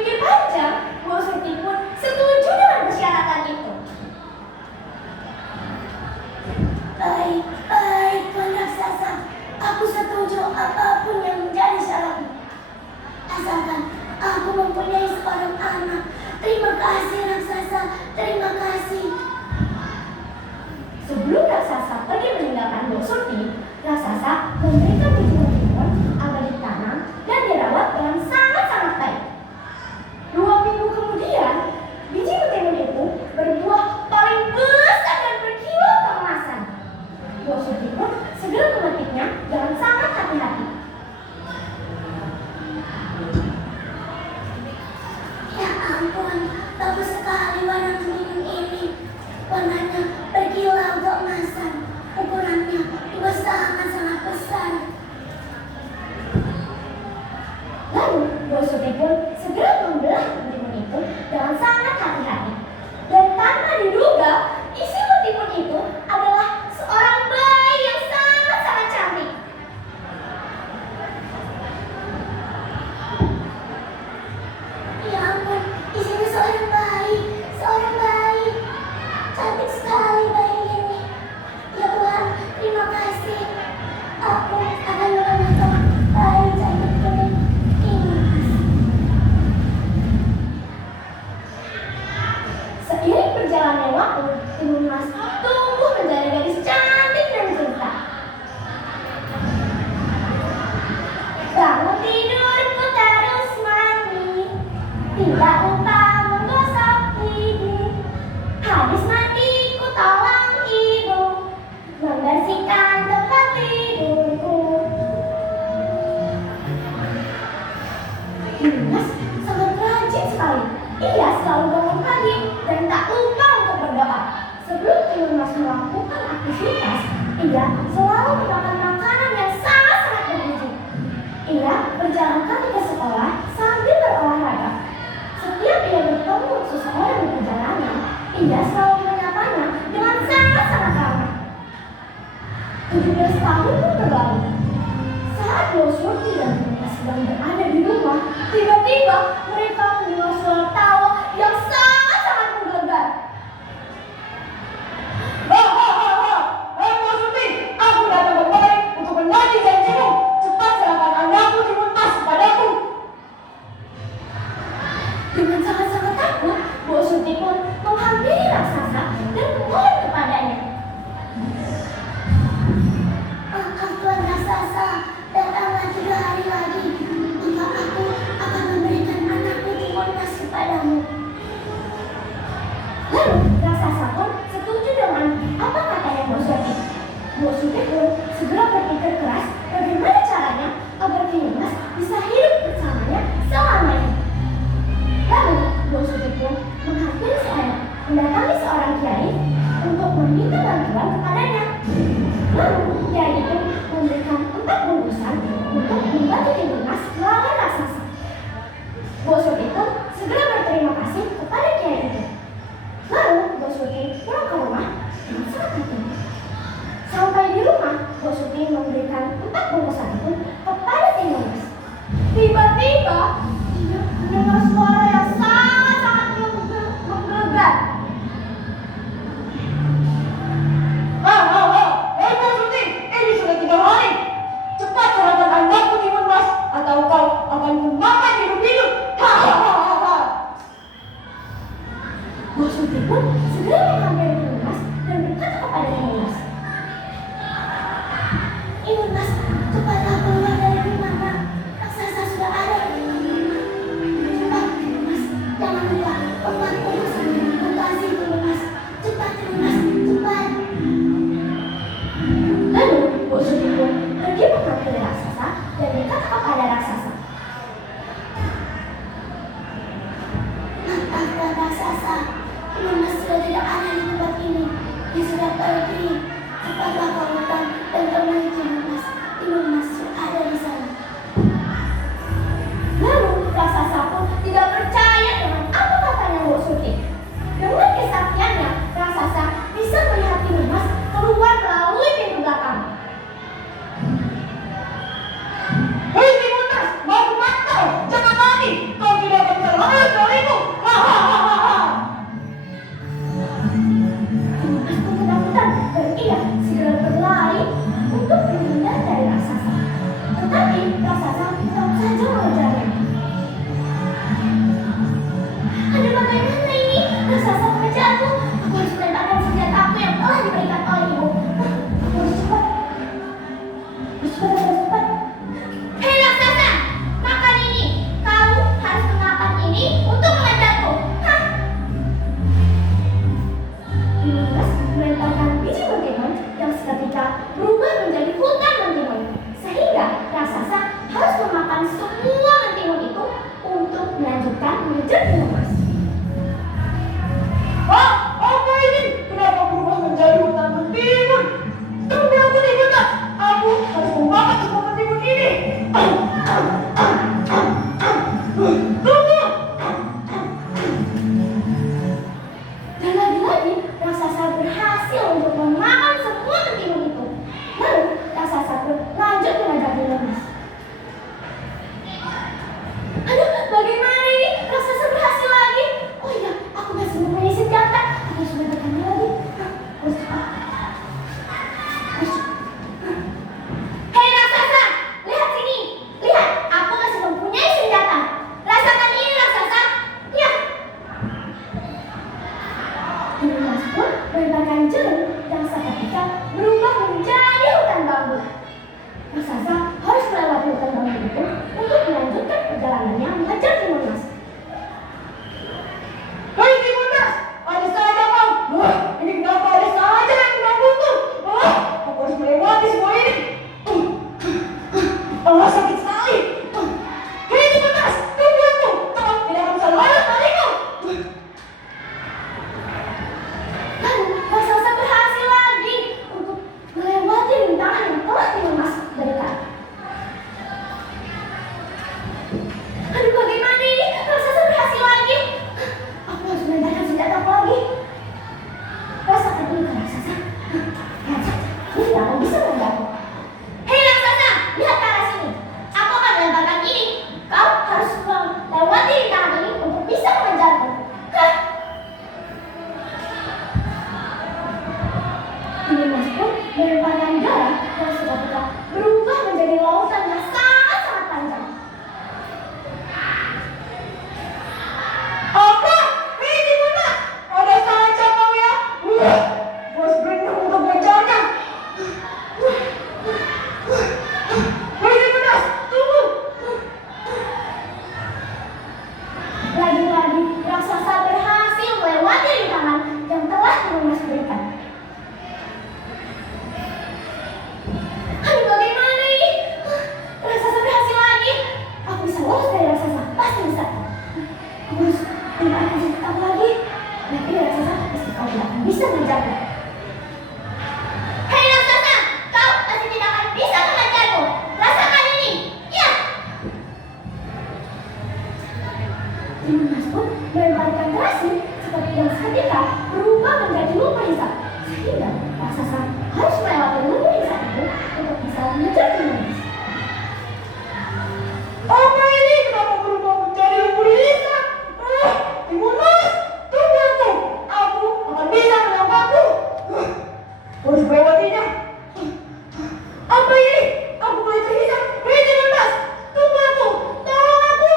berpikir panjang, Bu Surti pun setuju dengan persyaratan itu. Baik, baik, Tuan Raksasa. Aku setuju apapun yang menjadi syaratmu. Asalkan aku mempunyai seorang anak. Terima kasih, Raksasa. Terima kasih. Sebelum raksasa pergi meninggalkan Bu Surti, raksasa memberikan biji timun agar ditanam dan dirawat dengan sangat-sangat baik. 2 minggu kemudian, biji timun itu berbuah paling besar dan berkilau keemasan. Bu Surti pun segera memetiknya dengan sangat hati-hati. Ya ampun, bagus sekali warna timun ini. Warnanya berkilau keemasan. Ukurannya juga sangat-sangat besar. Lalu, Bu Surti pun segera membelah timun itu dengan sangat hati-hati. Dan tanpa diduga, isi timun itu adalah seorang bayi yang sangat-sangat cantik. Ya ampun, isinya seorang bayi. Seorang bayi. Cantik sekali bayi ini. Ya Tuhan, terima kasih. Aku akan memelihara bayi cantik ini. Seiring berjalannya waktu, timun mas tumbuh menjadi gadis cantik dan cinta. Bangun tidurku terus mandi, tidak lupa menggosok gigi. Habis mandiku tolong ibu membersihkan tempat tidurku. Timun mas sangat rajin sekali. Ia selalu bangun pagi dan tak lupa untuk berdoa. Sebelum timun mas melakukan aktivitas, ia selalu memakan makanan yang sangat-sangat bergizi. Ia berjalan kaki ke sekolah sambil berolahraga. Setiap ia bertemu seseorang di perjalanan, ia selalu menyapanya dengan sangat-sangat ramah. 17 tahun pun berlalu. Saat Bu Surti dan Timun sedang berada di rumah, tiba-tiba mereka mendengar suara tawa yang sangat-sangat menggelegar. Hei Bu Surti, aku datang kembali untuk menagih janjimu. Cepat serahkan anakku Timun Mas padaku. Dengan sangat-sangat takut, Bu Surti pun menghampiri raksasa dan memohon kepadanya. Maaf Tuan Raksasa, datanglah 3 hari lagi. Maka aku akan memberikan anakku Timun Mas kepadamu. Lalu raksasa pun setuju dengan apa katanya Bu Surti. Bu Surti pun segera berpikir keras bagaimana caranya agar Timun Mas bisa hidup bersamanya selamanya. Lalu Bu Surti pun mendatangi seorang kiai untuk meminta bantuan kepadanya. Lalu kiai itu memberikan 4 bungkusan untuk membantu Timun Mas melawan raksasa. Bu Surti pun segera berterima kasih kepada kiai itu. Lalu Bu Surti pulang ke rumah dengan sangat hati-hati. Sampai di rumah, Bu Surti memberikan 4 bungkusan itu kepada Timun Mas. Tiba-tiba ia mendengar suara yang sangat-sangat menggelegar. Hei Bu Surti, ini sudah 3 hari. Cepat serahkan anakku Timun Mas, atau kau akan kumakan hidup-hidup. Bu Surti pun segera menghampiri Timun Mas dan berkata kepada Timun Mas, Timun Mas, cepatlah keluar dari rumah Nak. Raksasa sudah ada di rumah. Cepat Timun Mas, jangan lupa 4 bungkusan. Makasih Timun Mas. Cepat Timun Mas, cepat. Lalu Bu Surti pun pergi menghampiri raksasa dan berkata kepada raksasa, Maaf Tuan Raksasa, Timun Mas sudah tidak ada di tempat ini. Timun Mas pun melemparkan terasi seperti yang seketika berubah menjadi lumpur hisap. Sehingga raksasa harus melewati lumpur hisap itu untuk bisa mengejar Timun Mas. Apa ini? Kenapa berubah menjadi lumpur hisap? Timun Mas, tunggu aku. Aku akan bisa menangkapmu. Harus melewatinya. Apa ini? Aku mulai terhisap. Hei Timun Mas, tunggu aku. Tolong aku.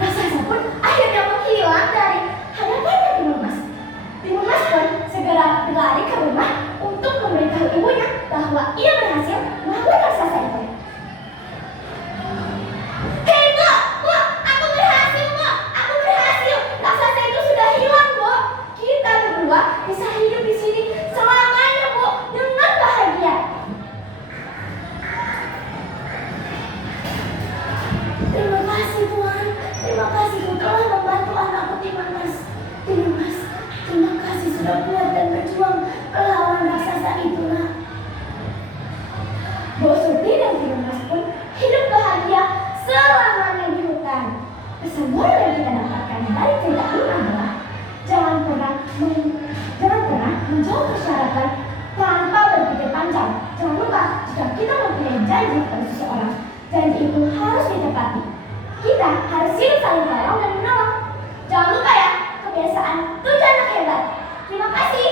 Raksasa pun akhirnya menghilang dari hadapannya Timun Mas. Timun Mas pun segera berlari ke rumah untuk memberitahu ibunya bahwa ia berhasil melawan raksasa itu. Hei Bu, aku berhasil Bu, aku berhasil. Raksasa itu sudah hilang Bu. Kita berdua bisa hidup di sini selamanya Bu, dengan bahagia. Terima kasih Tuhan. Terima kasih Tuhan telah membantu anakku Timun Mas. Timun Mas, terima kasih sudah kuat dan berjuang melawan raksasa itulah. Bu Surti dan Timun Mas pun hidup bahagia selamanya di hutan. Pesan moral yang kita dapatkan dari cerita ini adalah jangan pernah menjauh persyaratan tanpa berpikir panjang. Jangan lupa jika kita mempunyai janji pada seseorang, janji itu harus ditepati. Kita harus siap saling tolong dan menolong. Jangan lupa ya, kebiasaan 7 anak hebat. Terima kasih.